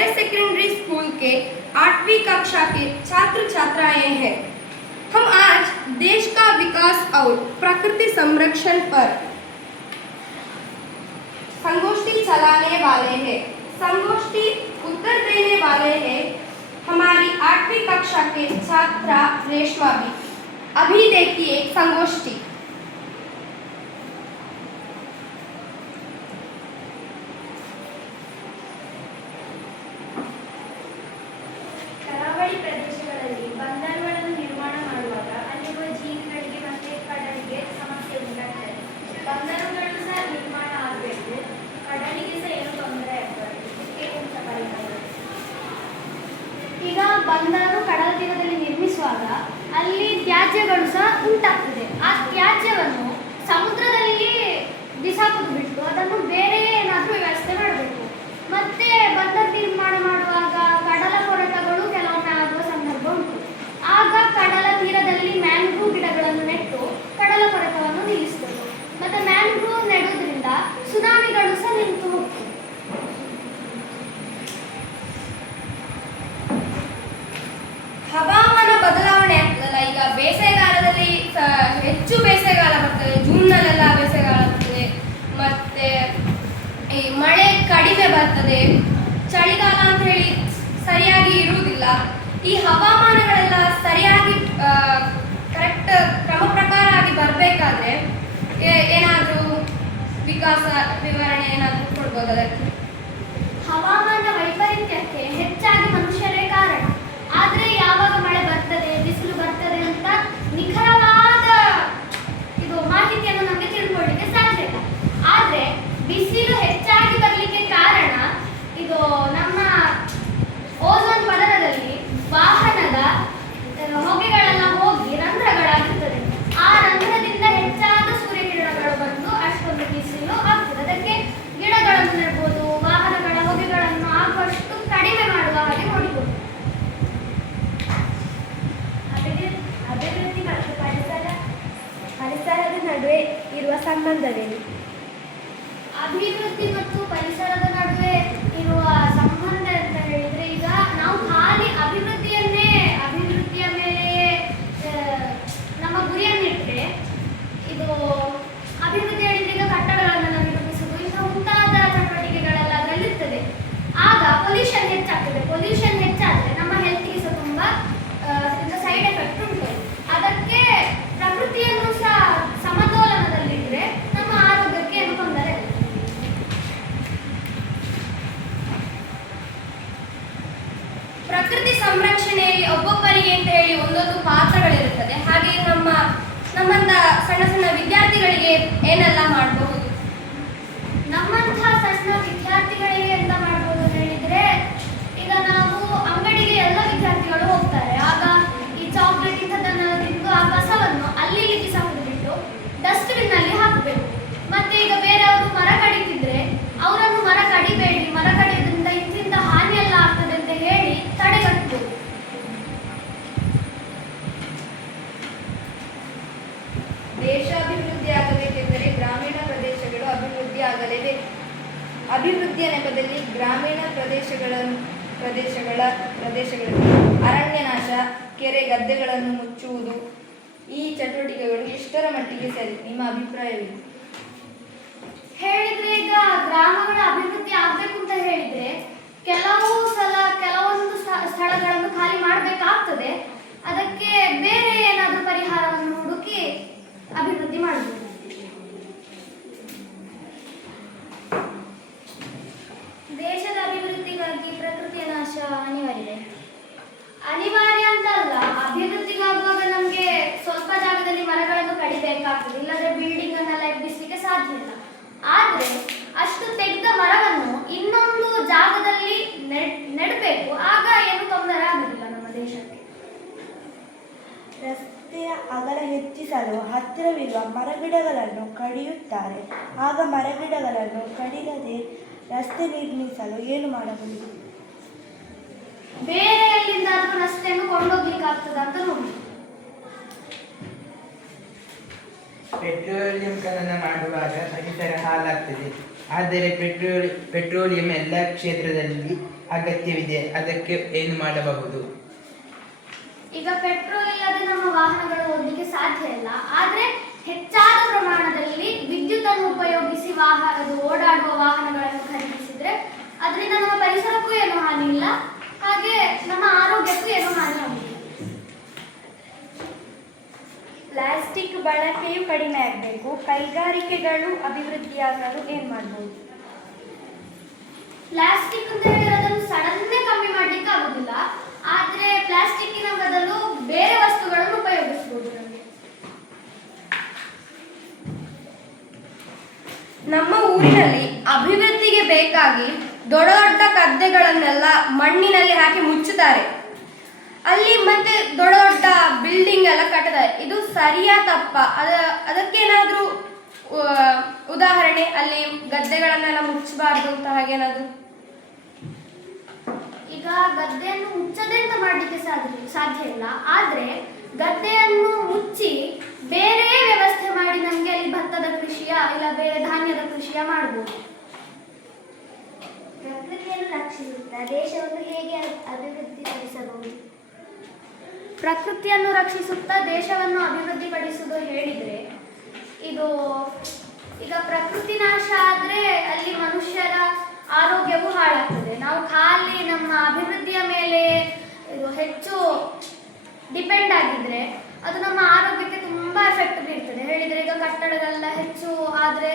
Higher secondary school के 8वीं कक्षा के छात्र छात्राएं हैं। हम आज देश का विकास और प्रकृति संरक्षण पर संगोष्ठी चलाने वाले हैं। संगोष्ठी उत्तर देने वाले हैं हमारी 8वीं कक्षा के छात्रा रेशमा भी। अभी देखिए संगोष्ठी। ಕರಾವಳಿ ಪ್ರದೇಶಗಳಲ್ಲಿ ಬಂದರುಗಳನ್ನು ನಿರ್ಮಾಣ ಮಾಡುವಾಗ ಅಲ್ಲಿರುವ ಜೀವಿಗಳಿಗೆ ಮತ್ತು ಕಡಲಿಗೆ ಸಮಸ್ಯೆ ಉಂಟಾಗ್ತದೆ. ಬಂದರುಗಳು ಸಹ ನಿರ್ಮಾಣ ಆಗಬೇಕು, ಕಡಲಿಗೆ ಸಹ ಏನು ತೊಂದರೆ ಆಗ್ಬಾರ್ದು. ಇದಕ್ಕೆ ಎಂತ ಪರಿಹಾರ? ಈಗ ಬಂದರು ಕಡಲ ತೀರದಲ್ಲಿ ನಿರ್ಮಿಸುವಾಗ ಅಲ್ಲಿ ತ್ಯಾಜ್ಯಗಳು ಸಹ ಉಂಟಾಗ್ತದೆ. ಆ ತ್ಯಾಜ್ಯವನ್ನು ಸಮುದ್ರದಲ್ಲಿ ಬಿಸಾಕುದು ಬಿಟ್ಟು ಅದನ್ನು ಬೇರೆ ಏನಾದರೂ ವ್ಯವಸ್ಥೆ ಮಾಡಬೇಕು. ಮತ್ತೆ ಬಂದರು ನಿರ್ಮಾಣ ಮಾಡುವಾಗ ಕಡಲ ಕೊರೆತಗಳು ಕೆಲವೊಮ್ಮೆ ಆಗುವ ಸಂದರ್ಭ ಉಂಟು. ಆಗ ಕಡಲ ತೀರದಲ್ಲಿ ಮ್ಯಾಂಗ್ರೂವ್ ಗಿಡಗಳನ್ನು ನೆಟ್ಟು ಕಡಲ ಕೊರೆತವನ್ನು ನಿಲ್ಲಿಸಬೇಕು. ಮತ್ತೆ ಮ್ಯಾಂಗ್ರೂವ್ ನೆಡುವುದರಿಂದ ಸುನಾಮಿಗಳು ಸಹ ನಿಂತು ಹೋಗ್ತದೆ. ಹವಾಮಾನ ಬದಲಾವಣೆ ಆಗ್ತದಲ್ಲ, ಈಗ ಬೇಸಿಗೆಗಾಲದಲ್ಲಿ ಹೆಚ್ಚು ಬೇಸಿಗೆಗಾಲ ಬರ್ತದೆ, ಜೂನ್ನಲ್ಲೆಲ್ಲ ಬೇಸಿಗೆಗಾಲ ಬರ್ತದೆ, ಮತ್ತೆ ಈ ಮಳೆ ಕಡಿಮೆ ಬರ್ತದೆ, ಚಳಿಗಾಲ ಅಂತ ಹೇಳಿ ಸರಿಯಾಗಿ ಇರುವುದಿಲ್ಲ. ಈ ಹವಾಮಾನಗಳೆಲ್ಲ ಸರಿಯಾಗಿ ಕರೆಕ್ಟ್ ಕ್ರಮ ಪ್ರಕಾರ ಆಗಿ ಬರಬೇಕಾದ್ರೆ ಏನಾದರೂ ವಿಕಾಸ ವಿವರಣೆ ಏನಾದರೂ ಕೊಡ್ಬೋದು ಅದಕ್ಕೆ? ಹವಾಮಾನ ವೈಪರೀತ್ಯಕ್ಕೆ ಹೆಚ್ಚಾಗಿ ಮನುಷ್ಯರೇ ಕಾರಣ. ಆದರೆ ಯಾವಾಗ ಮಳೆ ಬರ್ತದೆ, ಬಿಸಿಲು ಬರ್ತದೆ ಅಂತ ನಿಖರವಾದ ಮಾಹಿತಿಯನ್ನು ನಮಗೆ ತಿಳ್ಕೊಳ್ಳಿಕ್ಕೆ ಸಾಧ್ಯ ಇಲ್ಲ. ಆದರೆ ಬಿಸಿಲು ಹೆಚ್ಚಾಗಿ ಬರಲಿಕ್ಕೆ ಕಾರಣ ನಮ್ಮ ಓಝೋನ್ ಪದರದಲ್ಲಿ ವಾಹನದ ಹೊಗೆಗಳೆಲ್ಲ ಹೋಗಿ ರಂಧ್ರಗಳಾಗುತ್ತದೆ. ಆ ರಂಧ್ರದಿಂದ ಹೆಚ್ಚಾದ ಸೂರ್ಯಕಿರಣಗಳು ಬಂದು ಅಷ್ಟೊಂದು ಬಿಸಿಲು ಆಗ್ತದೆ. ಅದಕ್ಕೆ ಗಿಡಗಳನ್ನು ನೆಡ್ಬೋದು, ವಾಹನಗಳ ಹೊಗೆಗಳನ್ನು ಆಗುವಷ್ಟು ಕಡಿಮೆ ಮಾಡುವ ಹಾಗೆ ನೋಡಿಕೊಂಡು. ಅಭಿವೃದ್ಧಿ ಮತ್ತು ಪರಿಸರದ ನಡುವೆ ಇರುವ ಸಂಬಂಧವೇನು? ಅಭಿವೃದ್ಧಿ ಮತ್ತು ಪರಿಸರದ ನಡುವೆ ಇರುವ ಸಂಬಂಧ ಅಂತ ಹೇಳಿದ್ರೆ, ಈಗ ನಾವು ಖಾಲಿ ಅಭಿವೃದ್ಧಿಯ ಮೇಲೆಯೇ ನಮ್ಮ ಗುರಿಯನ್ನಿಟ್ಟರೆ, ಅಭಿವೃದ್ಧಿ ಹೇಳಿದ್ರೆ ಈಗ ಕಟ್ಟಡಗಳನ್ನು ನಿರ್ಮಿಸುವುದು ಇಂಥ ಮುಂತಾದ ಚಟುವಟಿಕೆಗಳೆಲ್ಲ ಅದರಲ್ಲಿರ್ತದೆ. ಆಗ ಪೊಲ್ಯೂಷನ್ ಹೆಚ್ಚಾಗ್ತದೆ. ಪೊಲ್ಯೂಷನ್ ಹೆಚ್ಚಾದರೆ ನಮ್ಮ ಹೆಲ್ತಿಗೆ ಸಹ ತುಂಬ ಸೈಡ್ ಎಫೆಕ್ಟ್ ಉಂಟು. ಅದಕ್ಕೆ ಪ್ರಕೃತಿಯನ್ನು ಸಹ ಸಮತೋಲನದಲ್ಲಿದ್ದರೆ ನಮ್ಮ ಆರೋಗ್ಯಕ್ಕೆ ಏನು ತೊಂದರೆ ಇಲ್ಲ. ಪ್ರಕೃತಿ ಸಂರಕ್ಷಣೆಯಲ್ಲಿ ಒಬ್ಬೊಬ್ಬರಿಗೆ ಅಂತ ಹೇಳಿ ಒಂದೊಂದು ಪಾತ್ರಗಳಿರುತ್ತದೆ. ಹಾಗೆ ನಮ್ಮಂತ ಸಣ್ಣ ಸಣ್ಣ ವಿದ್ಯಾರ್ಥಿಗಳಿಗೆ ಏನೆಲ್ಲ ಮಾಡಬಹುದು? ನಮ್ಮಂತಹ ಸಣ್ಣ ವಿದ್ಯಾರ್ಥಿಗಳಿಗೆ ಎಂತ ಮಾಡ್ಬೋದು ಹೇಳಿದ್ರೆ, ಈಗ ನಾವು ಅಂಗಡಿಗೆ ಎಲ್ಲ ವಿದ್ಯಾರ್ಥಿಗಳು ಹೋಗ್ತಾರೆ. ಆಗ ಈ ಚಾಕ್ಲೇಟ್ ಇಂಥದ್ದನ್ನೆಲ್ಲ ತಿಂದು ಆ ಕಸವನ್ನು ಅಲ್ಲಿ ಬಿಸಾಕುದು ಬಿಟ್ಟು ಡಸ್ಟ್ಬಿನ್ ನಲ್ಲಿ ಹಾಕಬೇಕು. ಮತ್ತೆ ಈಗ ಬೇರೆಯವರು ಮರ ಕಡಿತಿದ್ರೆ ಅವರನ್ನು ಮರ ಕಡಿಬೇಡಿ, ಮರ ಕಡಿಯೋದ್ರಿಂದ ಇಂತಿಂತ ಹಾನಿ ಎಲ್ಲ ಆಗ್ತದೆ ಅಂತ ಹೇಳಿ ತಡೆಗಟ್ಟಬಹುದು. ದೇಶ ಅಭಿವೃದ್ಧಿ ಆಗಬೇಕೆಂದರೆ ಗ್ರಾಮೀಣ ಪ್ರದೇಶಗಳು ಅಭಿವೃದ್ಧಿ ಆಗಲೇಬೇಕು. ಅಭಿವೃದ್ಧಿಯ ನೆಪದಲ್ಲಿ ಗ್ರಾಮೀಣ ಪ್ರದೇಶಗಳಲ್ಲಿ ಅರಣ್ಯ ನಾಶ, ಕೆರೆ ಗದ್ದೆಗಳನ್ನು ಮುಚ್ಚುವುದು, ಈ ಚಟುವಟಿಕೆಗಳು ಎಷ್ಟರ ಮಟ್ಟಿಗೆ ಸರಿ? ನಿಮ್ಮ ಅಭಿಪ್ರಾಯವೇನು? ಹೇಳಿದ್ರೆ ಈಗ ಗ್ರಾಮಗಳ ಅಭಿವೃದ್ಧಿ ಆಗ್ಬೇಕು ಅಂತ ಹೇಳಿದ್ರೆ ಕೆಲವೊಂದು ಸ್ಥಳಗಳನ್ನು ಖಾಲಿ ಮಾಡಬೇಕಾಗ್ತದೆ. ಅದಕ್ಕೆ ಬೇರೆ ಏನಾದರೂ ಪರಿಹಾರವನ್ನು ಹುಡುಕಿ ಅಭಿವೃದ್ಧಿ ಮಾಡಬಹುದು. ದೇಶದ ಅಭಿವೃದ್ಧಿಗಾಗಿ ಪ್ರಕೃತಿಯ ನಾಶ ಅನಿವಾರ್ಯ ಅಂತ ಅಲ್ಲ. ಅಭಿವೃದ್ಧಿಗಾಗುವಾಗ ನಮಗೆ ಸ್ವಲ್ಪ ಜಾಗದಲ್ಲಿ ಮರಗಳನ್ನು ಕಡಿಬೇಕಾಗ್ತದೆ, ಇಲ್ಲದ್ರೆ ಬಿಲ್ಡಿಂಗ್ ಅನ್ನೆಲ್ಲ ಎಬ್ಬಿಸಲಿಕ್ಕೆ ಸಾಧ್ಯ ಇಲ್ಲ. ಆದರೆ ಅಷ್ಟು ತೆಗೆದ ಮರವನ್ನು ಇನ್ನೊಂದು ಜಾಗದಲ್ಲಿ ನೆಡಬೇಕು. ಆಗ ಏನು ತೊಂದರೆ ಆಗುದಿಲ್ಲ ನಮ್ಮ ದೇಶಕ್ಕೆ. ರಸ್ತೆಯ ಅಗಲ ಹೆಚ್ಚಿಸಲು ಹತ್ತಿರವಿರುವ ಮರಗಿಡಗಳನ್ನು ಕಡಿಯುತ್ತಾರೆ. ಆಗ ಮರಗಿಡಗಳನ್ನು ಕಡಿಯದೆ ರಸ್ತೆ ನಿರ್ಮಿಸಲು ಏನು ಮಾಡಬಹುದು? ಬೇರೆ ಎಲ್ಲಿಂದಾದ್ರೂ ರಸ್ತೆಯನ್ನು ಕೊಂಡೋಗ್ಲಿಕ್ಕಾಗ್ತದೆ ಅಂತ ನೋಡಿ. ಪೆಟ್ರೋಲಿಯಂ ಖನನ ಮಾಡುವಾಗ ಪರಿಸರ ಹಾಳಾಗ್ತದೆ. ಆದರೆ ಪೆಟ್ರೋಲಿಯಂ ಎಲ್ಲ ಕ್ಷೇತ್ರದಲ್ಲಿ ಅಗತ್ಯವಿದೆ, ಅದಕ್ಕೆ ಏನು ಮಾಡಬಹುದು? ಈಗ ಪೆಟ್ರೋಲ್ ಇಲ್ಲದೆ ನಮ್ಮ ವಾಹನಗಳು ಓಡಲಿಕ್ಕೆ ಸಾಧ್ಯ ಇಲ್ಲ. ಆದರೆ ಹೆಚ್ಚಾದ ಪ್ರಮಾಣದಲ್ಲಿ ವಿದ್ಯುತ್ ಅನ್ನು ಉಪಯೋಗಿಸಿ ಓಡಾಡುವ ವಾಹನಗಳನ್ನು ಖರೀದಿಸಿದ್ರೆ ಅದರಿಂದ ನಮ್ಮ ಪರಿಸರಕ್ಕೂ ಏನು ಹಾನಿ ಇಲ್ಲ, ಹಾಗೆ ನಮ್ಮ ಆರೋಗ್ಯಕ್ಕೂ ಏನು ಹಾನಿ ಆಗುವುದಿಲ್ಲ. ಪ್ಲಾಸ್ಟಿಕ್ ಬಳಕೆಯು ಕಡಿಮೆ ಆಗಬೇಕು. ಕೈಗಾರಿಕೆಗಳು ಅಭಿವೃದ್ಧಿಯಾಗಲು ಏನು ಮಾಡ್ಬೋದು? ಪ್ಲಾಸ್ಟಿಕ್ ಅಂತ ಹೇಳಿದ್ರೆ ಅದನ್ನು ಸಡನ್ನೇ ಕಮ್ಮಿ ಮಾಡ್ಲಿಕ್ಕೆ ಆಗುದಿಲ್ಲ. ಆದ್ರೆ ಪ್ಲಾಸ್ಟಿಕ್ಕಿನ ಬದಲು ಬೇರೆ ವಸ್ತುಗಳನ್ನು ಉಪಯೋಗಿಸಬಹುದು. ನಮಗೆ ನಮ್ಮ ಊರಿನಲ್ಲಿ ಅಭಿವೃದ್ಧಿಗೆ ಬೇಕಾಗಿ ದೊಡ್ಡ ದೊಡ್ಡ ಗದ್ದೆಗಳನ್ನೆಲ್ಲ ಮಣ್ಣಿನಲ್ಲಿ ಹಾಕಿ ಮುಚ್ಚುತ್ತಾರೆ. ಅಲ್ಲಿ ಮತ್ತೆ ದೊಡ್ಡ ದೊಡ್ಡ ಬಿಲ್ಡಿಂಗ್ ಎಲ್ಲ ಕಟ್ಟುತ್ತಾರೆ. ಇದು ಸರಿಯಾ ತಪ್ಪ? ಅದಕ್ಕೇನಾದ್ರೂ ಉದಾಹರಣೆ, ಅಲ್ಲಿ ಗದ್ದೆಗಳನ್ನೆಲ್ಲ ಮುಚ್ಚಬಾರ್ದು ಅಂತ ಹಾಗೇನಾದ್ರು? ಈಗ ಗದ್ದೆಯನ್ನು ಮುಚ್ಚದೆ ಅಂತ ಮಾಡಲಿಕ್ಕೆ ಸಾಧ್ಯ ಇಲ್ಲ. ಆದ್ರೆ ಗದ್ದೆಯನ್ನು ಮುಚ್ಚಿ ಬೇರೆ ವ್ಯವಸ್ಥೆ ಮಾಡಿ ನಮ್ಗೆ ಅಲ್ಲಿ ಭತ್ತದ ಕೃಷಿಯ ಇಲ್ಲ ಬೇರೆ ಧಾನ್ಯದ ಕೃಷಿಯ ಮಾಡಬಹುದು. ಪ್ರಕೃತಿಯನ್ನು ರಕ್ಷಿಸುತ್ತಾ ದೇಶವನ್ನು ಹೇಗೆ ಅಭಿವೃದ್ಧಿಪಡಿಸಬಹುದು? ಪ್ರಕೃತಿಯನ್ನು ರಕ್ಷಿಸುತ್ತಾ ದೇಶವನ್ನು ಅಭಿವೃದ್ಧಿಪಡಿಸುವುದು ಹೇಳಿದ್ರೆ, ಇದು ಈಗ ಪ್ರಕೃತಿ ನಾಶ ಆದ್ರೆ ಅಲ್ಲಿ ಮನುಷ್ಯರ ಆರೋಗ್ಯವೂ ಹಾಳಾಗ್ತದೆ. ನಾವು ಖಾಲಿ ನಮ್ಮ ಅಭಿವೃದ್ಧಿಯ ಮೇಲೆ ಇದು ಹೆಚ್ಚು ಡಿಪೆಂಡ್ ಆಗಿದ್ರೆ ಅದು ನಮ್ಮ ಆರೋಗ್ಯಕ್ಕೆ ತುಂಬಾ ಎಫೆಕ್ಟ್ ಬೀರ್ತದೆ. ಹೇಳಿದ್ರೆ ಈಗ ಕಟ್ಟಡಗಳೆಲ್ಲ ಹೆಚ್ಚು ಆದ್ರೆ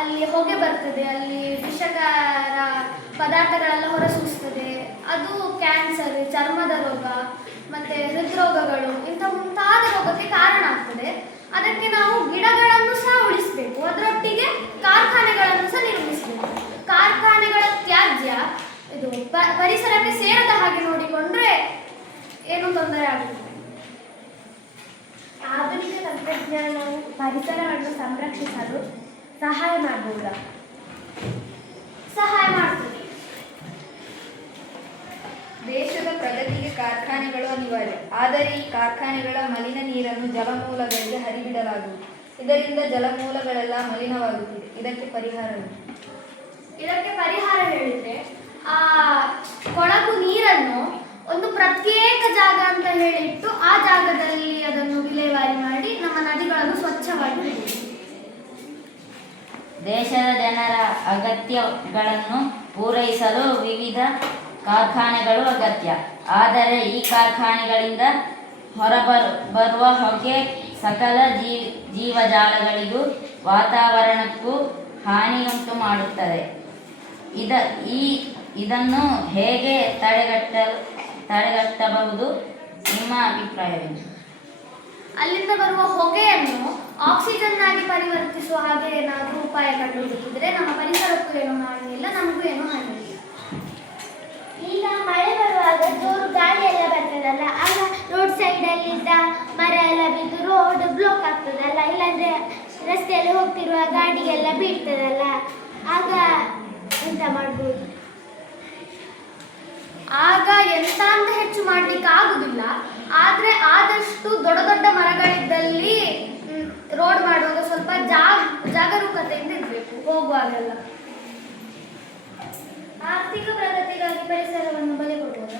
ಅಲ್ಲಿ ಹೊಗೆ ಬರ್ತದೆ, ಅಲ್ಲಿ ವಿಷಕರ ಪದಾರ್ಥಗಳೆಲ್ಲ ಹೊರಸೂಸ್ತದೆ. ಅದು ಕ್ಯಾನ್ಸರ್, ಚರ್ಮದ ರೋಗ ಮತ್ತೆ ಹೃದ್ರೋಗಗಳು ಇಂಥ ಮುಂತಾದ ರೋಗಕ್ಕೆ ಕಾರಣ ಆಗ್ತದೆ. ಅದಕ್ಕೆ ನಾವು ಗಿಡಗಳನ್ನು ಸಹ ಉಳಿಸಬೇಕು, ಅದರೊಟ್ಟಿಗೆ ಕಾರ್ಖಾನೆಗಳನ್ನು ಸಹ ನಿರ್ಮಿಸಬೇಕು. ಕಾರ್ಖಾನೆಗಳ ತ್ಯಾಜ್ಯ ಇದು ಪರಿಸರಕ್ಕೆ ಸೇರದ ಹಾಗೆ ನೋಡಿಕೊಂಡ್ರೆ ಏನು ತೊಂದರೆ ಆಗುತ್ತದೆ. ಆಧುನಿಕ ತಂತ್ರಜ್ಞಾನವು ಪರಿಸರವನ್ನು ಸಂರಕ್ಷಿಸಲು ಸಹಾಯ ಮಾಡಬಹುದಾ? ಸಹಾಯ ಮಾಡ್ತದೆ. ದೇಶದ ಪ್ರಗತಿಗೆ ಕಾರ್ಖಾನೆಗಳು ಅನಿವಾರ್ಯ. ಆದರೆ ಈ ಕಾರ್ಖಾನೆಗಳ ಮಲಿನ ನೀರನ್ನು ಜಲಮೂಲಗಳಿಗೆ ಹರಿಬಿಡಲಾಗುವುದು. ಇದರಿಂದ ಜಲಮೂಲಗಳೆಲ್ಲ ಮಲಿನವಾಗುತ್ತಿದೆ. ಇದಕ್ಕೆ ಪರಿಹಾರ ಹೇಳಿದ್ರೆ, ಆ ಕೊಳಕು ನೀರನ್ನು ಒಂದು ಪ್ರತ್ಯೇಕ ಜಾಗ ಅಂತ ಹೇಳಿಟ್ಟು ಆ ಜಾಗದಲ್ಲಿ ಅದನ್ನು ವಿಲೇವಾರಿ ಮಾಡಿ ನಮ್ಮ ನದಿಗಳನ್ನು ಸ್ವಚ್ಛವಾಗಿ ಇಡಬೇಕು. ದೇಶದ ಜನರ ಅಗತ್ಯಗಳನ್ನು ಪೂರೈಸಲು ವಿವಿಧ ಕಾರ್ಖಾನೆಗಳು ಅಗತ್ಯ. ಆದರೆ ಈ ಕಾರ್ಖಾನೆಗಳಿಂದ ಹೊರಬರುವ ಹೊಗೆ ಸಕಲ ಜೀವಜಾಲಗಳಿಗೂ ವಾತಾವರಣಕ್ಕೂ ಹಾನಿಯುಂಟು ಮಾಡುತ್ತದೆ. ಇದನ್ನು ಹೇಗೆ ತಡೆಗಟ್ಟಬಹುದು? ನಿಮ್ಮ ಅಭಿಪ್ರಾಯವೇನು? ಅಲ್ಲಿಂದ ಬರುವ ಹೊಗೆಯನ್ನು ಆಕ್ಸಿಜನ್ ಆಗಿ ಪರಿವರ್ತಿಸುವ ಹಾಗೆ ಏನಾದರೂ ಉಪಾಯ ಕಂಡುಹಿಡಿದಿದ್ರೆ ನಮ್ಮ ಪರಿಸರಕ್ಕೂ ಏನು ಹಾನಿ ಇಲ್ಲ, ನಮಗೂ ಏನು ಹಾನಿ ಇಲ್ಲ. ಈಗ ಮಳೆ ಬರುವಾಗ ಜೋರು ಗಾಳಿ ಎಲ್ಲ ಬರ್ತದಲ್ಲ, ಆಗ ರೋಡ್ ಸೈಡಲ್ಲಿದ್ದ ಮರ ಎಲ್ಲ ಬಿದ್ದು ರೋಡ್ ಬ್ಲಾಕ್ ಆಗ್ತದಲ್ಲ, ಇಲ್ಲಾಂದ್ರೆ ರಸ್ತೆಯಲ್ಲಿ ಹೋಗ್ತಿರುವ ಗಾಡಿಗೆಲ್ಲ ಬೀಳ್ತದಲ್ಲ, ಆಗ ಎಂತ ಮಾಡ್ಬೋದು? ಆಗ ಎಂತ ಅಂತ ಹೆಚ್ಚು ಮಾಡ್ಲಿಕ್ಕೆ ಆಗುದಿಲ್ಲ. ಆದ್ರೆ ಆದಷ್ಟು ದೊಡ್ಡ ದೊಡ್ಡ ಮರಗಳಿದ್ದಲ್ಲಿ ರೋಡ್ ಮಾಡುವಾಗ ಸ್ವಲ್ಪ ಜಾಗರೂಕತೆಯಿಂದ ಇರಬೇಕು ಹೋಗುವಾಗೆಲ್ಲ. ಆರ್ಥಿಕ ಪ್ರಗತಿಗಾಗಿ ಪರಿಸರವನ್ನು ಬಲಿ ಕೊಡುವುದು?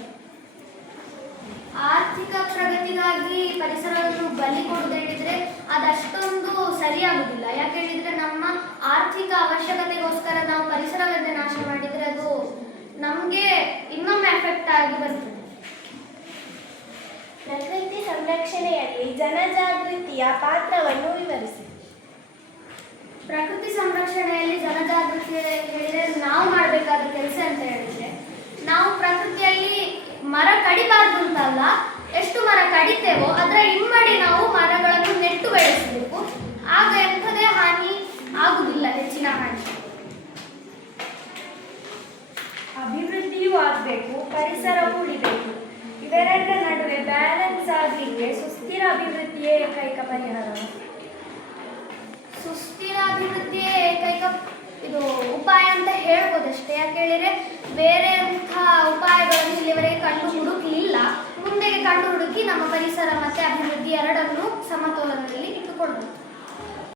ಆರ್ಥಿಕ ಪ್ರಗತಿಗಾಗಿ ಪರಿಸರವನ್ನು ಬಲಿ ಕೊಡುವುದು ಹೇಳಿದ್ರೆ ಅದಷ್ಟೊಂದು ಸರಿಯಾಗುದಿಲ್ಲ. ಯಾಕೆ ಹೇಳಿದ್ರೆ ನಮ್ಮ ಆರ್ಥಿಕ ಅವಶ್ಯಕತೆಗೋಸ್ಕರ ನಾವು ಪರಿಸರವನ್ನೇ ನಾಶ ಮಾಡಿದ್ರೆ ಅದು ನಮ್ಗೆ ಇನ್ನೊಮ್ಮೆ ಎಫೆಕ್ಟ್ ಆಗಿ ಬರ್ತದೆ. ಪ್ರಕೃತಿ ಸಂರಕ್ಷಣೆಯಲ್ಲಿ ಜನಜಾಗೃತಿಯ ಪಾತ್ರವನ್ನು ವಿವರಿಸಿ. ಪ್ರಕೃತಿ ಸಂರಕ್ಷಣೆಯಲ್ಲಿ ಜನಜಾಗೃತಿ ಹೇಳಿದ್ರೆ ನಾವು ಮಾಡಬೇಕಾದ ಕೆಲಸ ಅಂತ ಹೇಳಿದ್ರೆ, ನಾವು ಪ್ರಕೃತಿಯಲ್ಲಿ ಮರ ಕಡಿಬಾರ್ದು ಅಂತಲ್ಲ, ಎಷ್ಟು ಮರ ಕಡಿತೇವೋ ಅದರ ಇಮ್ಮಡಿ ನಾವು ಮರಗಳನ್ನು ನೆಟ್ಟು ಬೆಳೆಸಬೇಕು. ಆಗ ಎಂಥದೇ ಹಾನಿ ಆಗುದಿಲ್ಲ, ಹೆಚ್ಚಿನ ಹಾನಿ. ಅಭಿವೃದ್ಧಿಯೂ ಆಗಬೇಕು, ಪರಿಸರವೂ ಉಳಿಬೇಕು. ಇವೆರಡರ ನಡುವೆ ಬ್ಯಾಲೆನ್ಸ್ ಆಗಲಿಕ್ಕೆ ಸುಸ್ಥಿರ ಅಭಿವೃದ್ಧಿಯೇ ಏಕೈಕ ಪರಿಹಾರ. ಸುಸ್ಥಿರ ಅಭಿವೃದ್ಧಿಯೇ ಏಕೈಕ ಇದು ಉಪಾಯ ಅಂತ ಹೇಳ್ಬೋದಷ್ಟೇ. ಯಾಕೆ ಹೇಳಿದ್ರೆ ಬೇರೆ ಉಪಾಯಗಳನ್ನು ಇಲ್ಲಿವರೆಗೆ ಕಂಡು ಹುಡುಕಲಿಲ್ಲ. ಮುಂದೆಗೆ ಕಂಡು ಹುಡುಕಿ ನಮ್ಮ ಪರಿಸರ ಮತ್ತೆ ಅಭಿವೃದ್ಧಿ ಎರಡನ್ನೂ ಸಮತೋಲನದಲ್ಲಿ ಇಟ್ಟುಕೊಳ್ಬೇಕು.